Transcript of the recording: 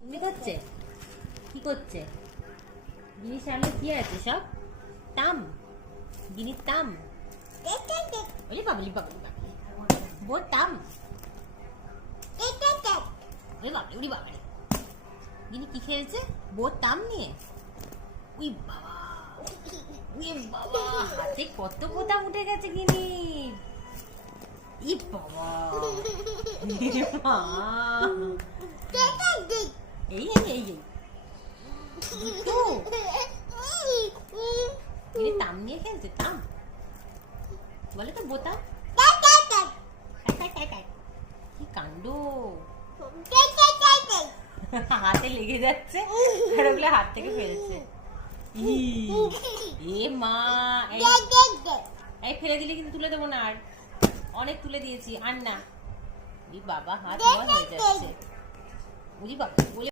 তুমি করছে কি করছে? গিনির সামনে কি আছে? সব তাম, গিনির তাম। ওরে বাবলি বাবলি বাবলি, বোর তাম। ওরে বাবলি, ওরে বাবলি, গিনি কি খেলছে? বোর তাম নিয়ে। উই বাবা, উই বাবা, হাতে কত বোতাম উঠে গেছে গিনির। ই বাবা, মা, এই এই এই এই দুটো গিনি তাম নিয়ে খেলছে। তাম বলে তো বোতাম। কি কাণ্ড, হাতে লেগে যাচ্ছে আর ওগুলো হাত থেকে ফেলছে। এ মা, এই ফেলে দিলে কিন্তু তুলে দেবো না আর, অনেক তুলে দিয়েছি আর না। বাবা হাত হয়ে যাচ্ছে। বুঝি বাবা বলে